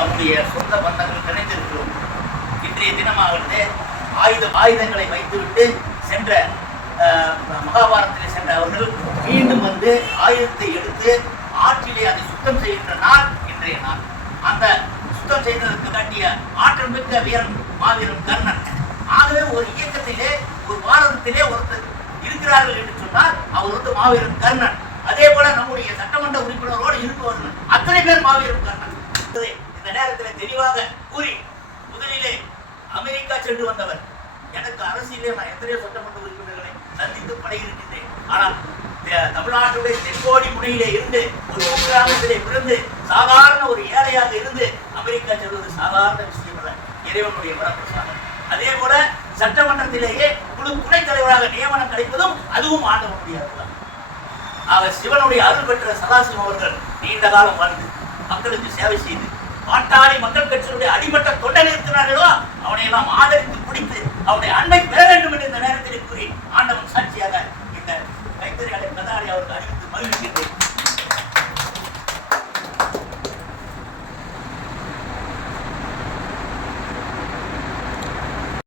நம்முடைய சொந்த பந்தங்கள் கிடைத்திருக்கிறோம். இன்றைய தினமாகவே ஆயுதங்களை வைத்துவிட்டு சென்ற மகாபாரதத்தில் சென்ற அவர்கள் மீண்டும் வந்து ஆயுதத்தை எடுத்து ஆற்றிலே அதை சுத்தம் செய்கின்ற நாள் இன்றைய நாள். அந்த சுத்தம் செய்ததற்கு காட்டிய ஆற்றல் மிக்க வீரன் மாவீரன் கர்ணன். ஆகவே ஒரு இயக்கத்திலே ஒரு பாரதத்திலே ஒருத்தர் இருக்கிறார்கள் என்று சொன்னால் அவர் வந்து மாவீரன் கர்ணன். அதே போல நம்முடைய சட்டமன்ற உறுப்பினரோடு இருப்பவர்கள் அத்தனை பேர் மாவீரன் கர்ணன். இந்த நேரத்தில் தெளிவாக கூறி, முதலிலே அமெரிக்கா சென்று வந்தவர். எனக்கு அரசியலே நான் எத்தனையோ சட்டமன்ற உறுப்பினர்களை சந்தித்து பழகியிருக்கின்றேன். ஆனால் தமிழ்நாட்டுடைய தென்கோடி முனையிலே இருந்து ஒரு கிராமத்திலே பிறந்து சாதாரண ஒரு ஏழையாக இருந்து அமெரிக்கா செல்வது சாதாரண விஷயம் அல்ல, இறைவனுடைய வரப்பிரசாதம். அதே போல சட்டமன்றத்திலேயே குழு துணைத் தலைவராக நியமனம் கிடைப்பதும் அதுவும் ஆண்டவனுடைய அருள். அவர் சிவனுடைய அருள் பெற்ற சதாசிவம் அவர்கள் நீண்ட காலம் வாழ்ந்து மக்களுக்கு சேவை செய்து பாட்டாளி மக்கள் கட்சியினுடைய அடிமட்ட தொண்டனை இருக்கிறார்களோ அவனை எல்லாம் ஆதரித்து பிடித்து அவருடைய அன்பை